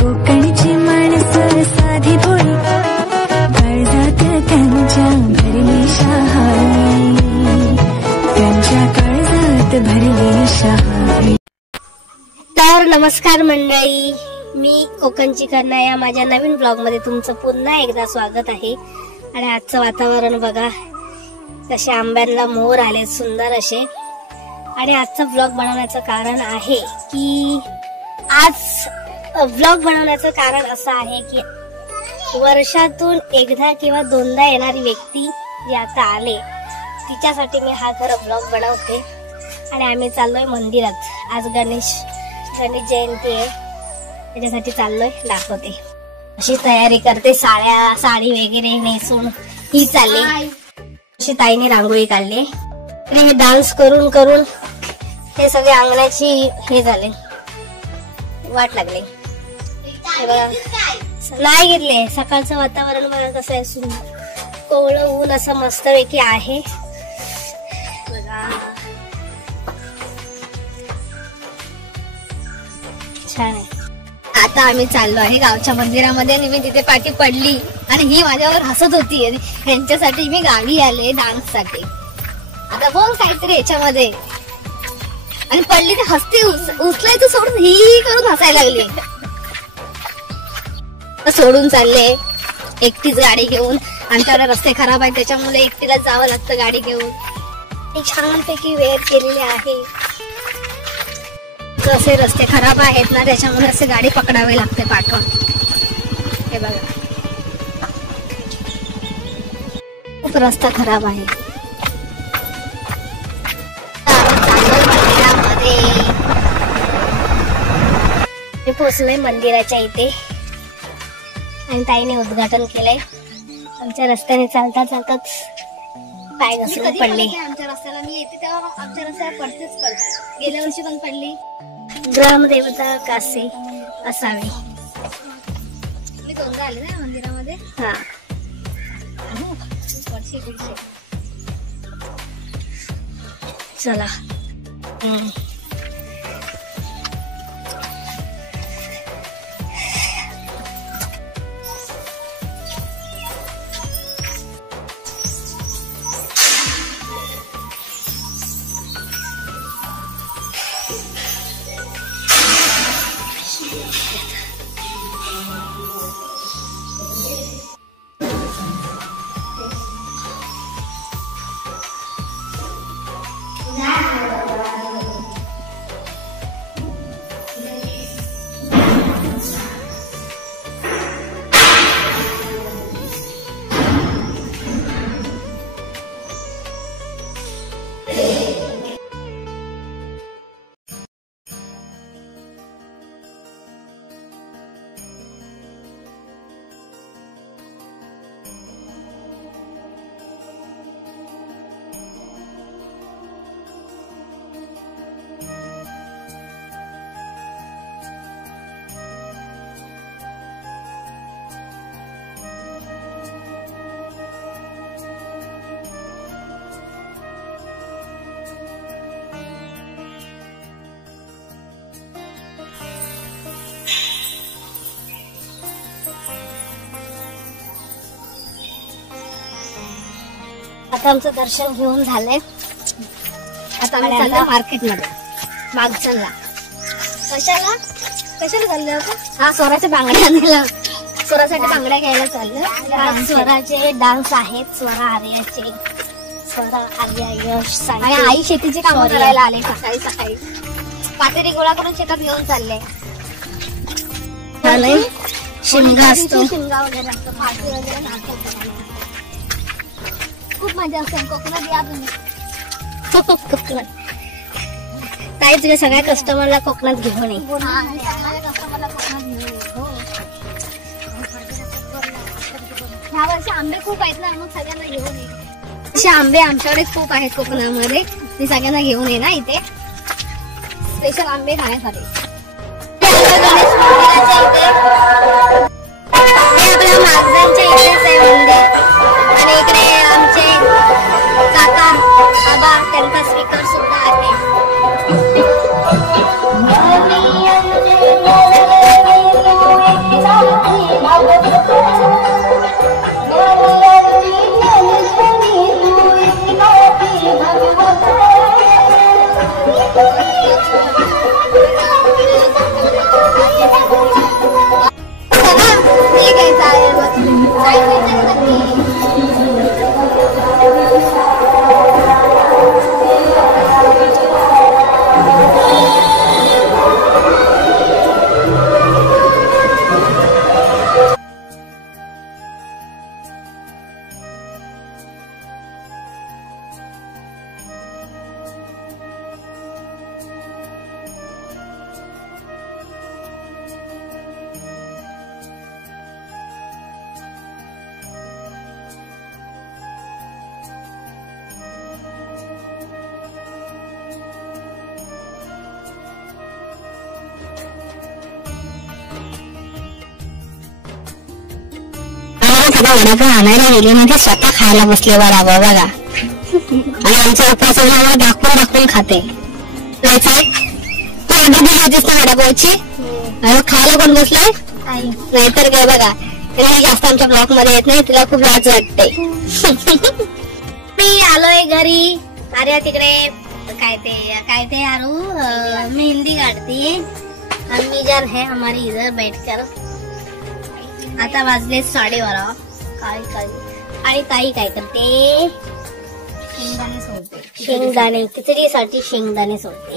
कोकणची माणसं साधी भोळी, काळजात त्यांच्या भरली शहाणी, त्यांच्या काळजात भरली शहाणी. तर नमस्कार मंडळी, मी कोकणची कन्या या माझ्या नवीन ब्लॉग मध्ये तुमचं पुन्हा एकदा स्वागत आहे. आणि आजचं वातावरण बघा, कसे आंब्यांना मोर आले सुंदर असे. आणि आजचा ब्लॉग बनवण्याचं कारण आहे की ब्लॉग बनवण्याचं कारण असं आहे की वर्षातून एकदा किंवा दोनदा येणारी व्यक्ती जी आता आले तिच्यासाठी मी हा खरं ब्लॉग बनवते. आणि आम्ही चाललोय मंदिरात. आज गणेश जयंती आहे, त्याच्यासाठी चाललोय. दाखवते अशी तयारी करते, साडी वगैरे नेसून ही चालली. अशी ताईने रांगोळी काढली. तरी डान्स करून करून हे सगळे अंगणाची हे झाले, वाट लागले. हे बघा, नाही घेतले. सकाळचं वातावरण बघा कसं आहे, कोवळं ऊन असं मस्तपैकी आहे. छान आहे. आता आम्ही चाललो आहे गावच्या मंदिरामध्ये. आणि मी तिथे पाठी पडली आणि ही माझ्यावर हसत होती. आणि यांच्यासाठी मी गावी आले डान्स साठी. आता बोल काहीतरी याच्यामध्ये. आणि पडली ते हसते, उचलायचं सोडून ही करून हसायला लागली. सोडून चालले एकटीच गाडी घेऊन. आमच्याकडे रस्ते खराब आहेत त्याच्यामुळे एकटीला जावं लागतं गाडी घेऊन. छानपैकी वेळ केलेली आहे. असे रस्ते खराब आहेत ना, त्याच्यामुळे असे गाडी पकडावी लागते पाठवून. हे बघा, खूप रस्ता खराब आहे. मी पोहोचलोय मंदिराच्या इथे आणि ताईने उद्घाटन केलंय. आमच्या रस्त्याने चालता चालताच पाय घसरून पडले. आमच्या रस्त्याला मी येते तेव्हा आमच्या रस्त्याला पडतेच पडते. गेल्या वर्षी पण पडली. ग्रामदेवता कासे असावी. मी दोनदा आले ना मंदिरामध्ये. हा, चला. आता आमचं दर्शन घेऊन झालंय. आता आम्ही चाललो मार्केटमध्ये मागचलला. कशाला चाललो आपण? हा, स्वराच्या बांगड्या आणायला. स्वरासाठी बांगड्या घ्यायला चाललो. स्वराचे डान्स आहेत, स्वरा आर्याचे. स्वरा आर्या, यश, आणि आई शेतीची कामं करायला आले. सकाळी पातेरी गोळा करून शेतात घेऊन चालले. शिमगा असतो, शिमगा वगैरे असतो, पाठी वगैरे नाचतो. खूप मजा असते कोकणात. या तुम्ही कोकणात. ताई तुझ्या सगळ्या कस्टमरला कोकणात घेऊन ये. ह्या वर्षी आंबे खूप आहेत ना, मग सगळ्यांना घेऊन ये. असे आंबे आमच्याकडे खूप आहेत कोकणामध्ये, ते सगळ्यांना घेऊन ये ना इथे. स्पेशल आंबे खाण्यासाठी. आपल्या मागजांच्या इकडेच आहे मंदिर. आणि इकडे आमचे काका आबा, त्यांचा स्पीकर सुद्धा आहे. तिथे वडापाव आणायला गेली ना, ते स्वतः खायला बसले वडापाव बघा. आणि आमच्या उपासाला दाखवून खाते. तू आधी दिली होतीस ना वडापावची, आणि खायला कोण बसलाय? नाहीतर काय बघा, तिला जास्त आमच्या ब्लॉक मध्ये येत नाही, तिला खूप लाज वाटते. मी आलोय घरी. अरे तिकडे काय ते आरू मेहंदी काढते. हम इधर है हमारी इधर बैठकर. आता वाजले 12:30. आणि ताई काय करते? शेंगदाणे खिचडीसाठी शेंगदाणे सोडते.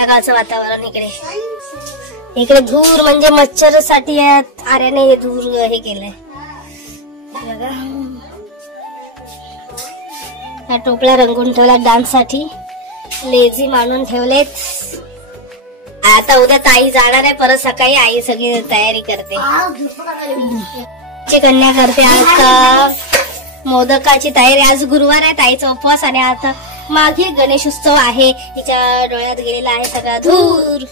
या गावचं वातावरण इकडे धूर म्हणजे मच्छर साठी आर्याने हे धूर हे केलंय बघा. ह्या टोपल्या रंगून ठेवल्या डान्स साठी. लेझी मांडून ठेवलेत. आता उद्या ताई जाणार आहे परत सकाळी. आई सगळी तयारी करते. कन्या करते आता मोदकाची तयारी. आज गुरुवार आहे, ताईचा उपवास. आणि आता मागे गणेश उत्सव आहे. तिच्या डोळ्यात गेलेला आहे सगळा धूर.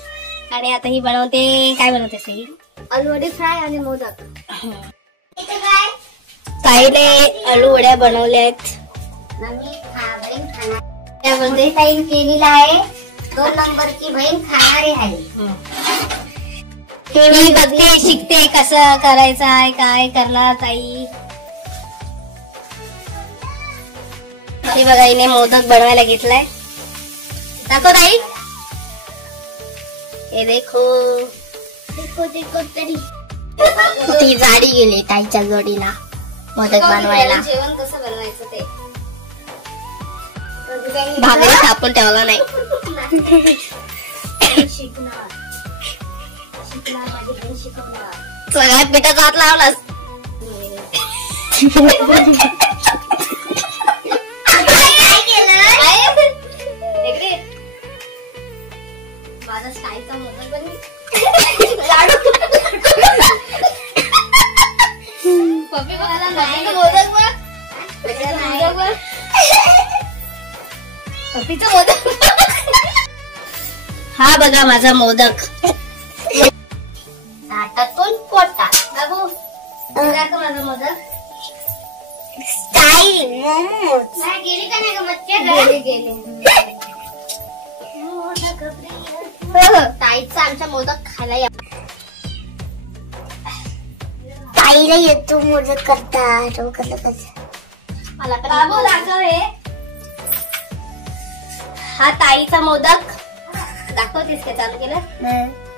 आणि आता ही बनवते. काय बनवते सी? आलूवडी फ्राय आणि मोदक. ताईने आलू वड्या बनवल्यात. त्या बोलते ताई केलेला आहे. 2 नंबरची बहीण खाणारी आहे. मी बघते, शिकते कसं करायचं आहे, काय करणार ताई. हे बघा, हिने मोदक बनवायला घेतलाय. दाखव ताई. हे देखो तरी ती जाडी गेली ताईच्या जोडीला मोदक बनवायला. जेवण कसं बनवायचं ते भाकरी कापून ठेवला नाही. सगळ्या पिठाचा हात लावलास. माझा स्टाईलचा मोदक बनली. पप्पी बघायला मोदक बघ. पप्पीचा मोदक. हा बघा माझा मोदक. ताटातून पोटात. बाबू माझा मोदक. स्टाईल मोमोज. गेली का नाही ग मच्छर? गेली. ताईचा आमचा मोदक खायला या. ताईला येतो मोदक करता. मला पण हा ताईचा मोदक. दाखवतेस का? चालू केलं.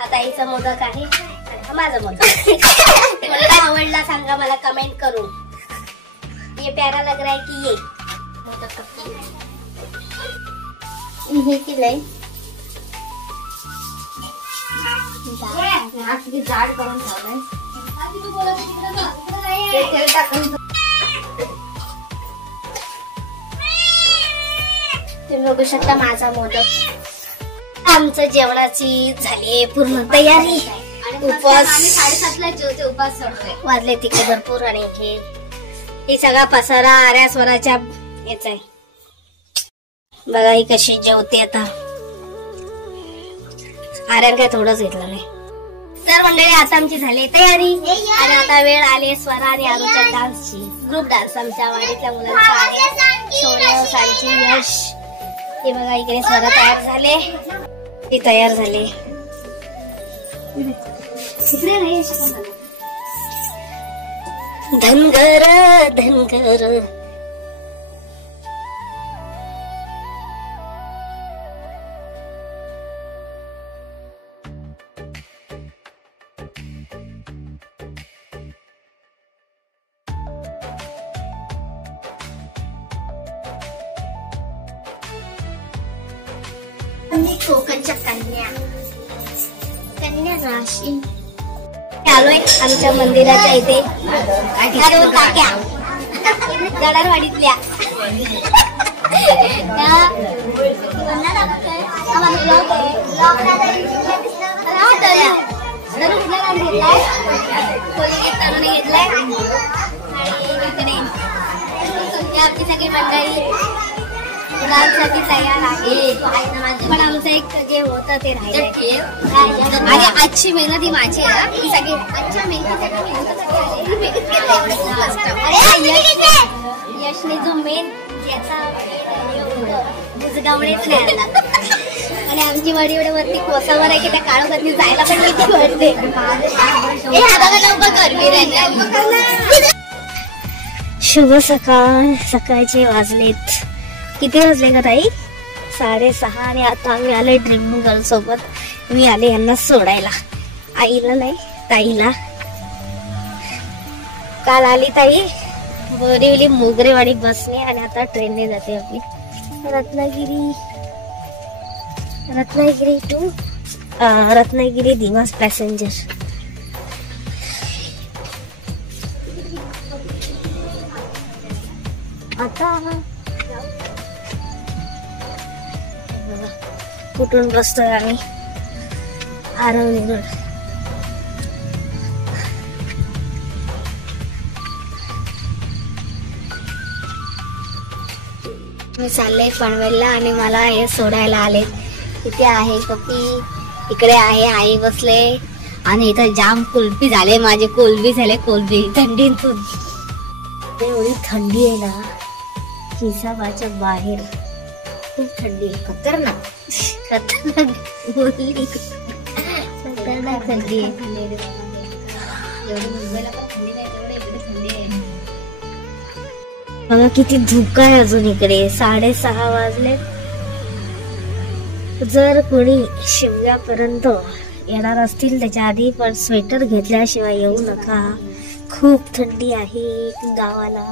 हा ताईचा मोदक आहे आणि हा माझा मोदक. मला आवडला सांगा मला कमेंट करून. ये प्यारा लग रहा है की ये मोदक हे केलंय. जाड करून ठेवलंय. तुम्ही बघू शकता माझा मोदक. आमचं जेवणाची झाली पूर्ण तयारी. उपवास 7:30ला जेवते. उपवास सोडतोय. वाजले तिकडे भरपूर. आणि हे सगळा पसारा आर्या स्वराच्या याचा आहे बघा. ही कशी जेवते आता. आर्यान काय थोडंच घेतलं नाही. तर मंडळी आता आमची झाली तयारी. आणि आता वेळ आली स्वरा आणि आरूच्या डान्सची. ग्रुप डान्स आमच्या वाडीतल्या मुलांचा आहे. सोनल, सांची, यश. हे बघा इकडे स्वरा तयार झाले. ते तयार झाले. धनगर धनगर. कोकणच्या कन्या राशी. आलोय आमच्या मंदिराच्या इथे. काक्या गडारवाडीतल्या घेतलाय. आणि इकडे आमची सगळी मंडळी मुलांसाठी तयार आहे, पण आमचं एक जे होतं ते राहिलं. आणि आजची मेहनत ही माझी आहे, ही सगळी आजच्या मेहनतीसाठी यशने जो मेन याचा बुजगावणेच नाही आणला. आणि आमची वडी वरती कोसावर आहे की त्या काळोखातली जायला पण किती वाटते. शुभ सकाळ. सकाळचे वाजलेत, किती वाजले का ताई? 6:30. आणि आता आम्ही आले ड्रीम गर्ल सोबत. मी आले यांना सोडायला, आईला नाही ताईला. काल आली ताई बोरिवली मोगरेवाडी बसने आणि आता ट्रेनने जाते आपली रत्नागिरी टू रत्नागिरी दिमास पॅसेंजर. आता कुठून बसतोय आम्ही? आरवली रोड. मी चालले पनवेलला आणि मला हे सोडायला आले. इथे आहे कपी, इकडे आहे आई बसले आणि इथं जाम कुल्फी झाले माझे. कोलबी झाले, कोलबी थंडीतून. एवढी थंडी आहे ना, हिसाबाच्या बाहेर. खूप थंडी आहे, खतरनाक बोलली, खतरनाक थंडी आहे. एवढी मुंबईला पण थंडी नाही, तेवढे इकडे थंडी आहे. बघा किती धुकं आहे अजून इकडे. 6:30 वाजले. जर कोणी शिमग्यापर्यंत येणार असतील त्याच्या आधी पण स्वेटर घेतल्याशिवाय येऊ नका. खूप थंडी आहे गावाला.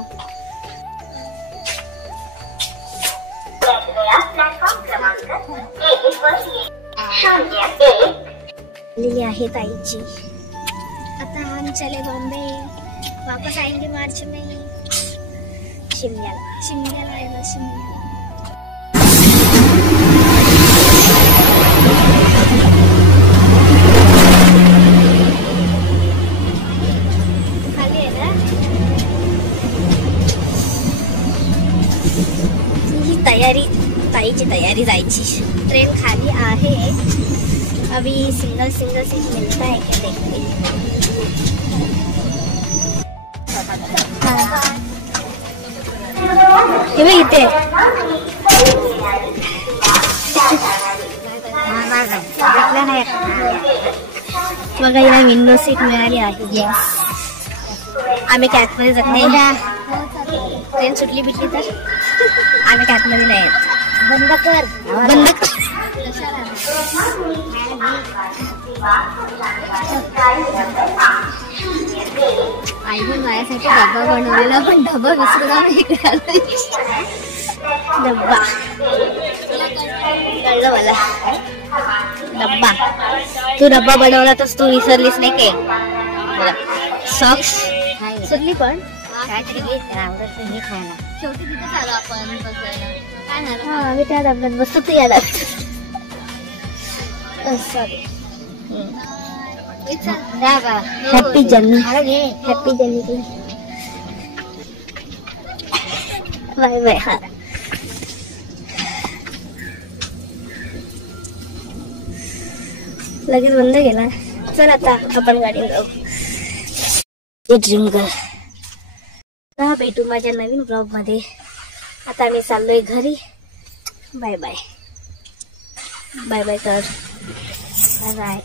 आहे ताईची. आता हम चले बॉम्बे, वापस आएंगे मार्च में. शिमल्याला आहे, शिमल्याला. खाली आहे ना ही तयारी, ताईची तयारी जायची. ट्रेन खाली आहे. अभी सिंगल सीट मिलता है क्या देखते हैं. इथे बघा हिला विंडो सीट मिळाली आहे. आम्ही कॅटमध्ये जात नाही. ट्रेन सुटली बिटली तर आम्ही कॅटमध्ये नाही येत. बंद कर. आईने माझ्यासाठी डबा बनवलेला, पण डबा विसरून डब्बा कळलं मला. डब्बा तू डब्बा बनवला तर तू विसरलीस नाही के. सॉक्स विसरली पण काहीतरी आवडत हे खायला. शेवटी तिथे चालू आपण बसायला. काय नाही आम्ही त्या डब्यात बसतो तू या डब्यात. Happy journey. Happy journey. Bye bye. हा लगेच बंद केला. चल आता आपण गाडी जाऊ. Dream girl. भेटू माझ्या नवीन ब्लॉग मध्ये. आता मी चाललोय घरी. Bye bye. बाय बाय कर. Bye bye.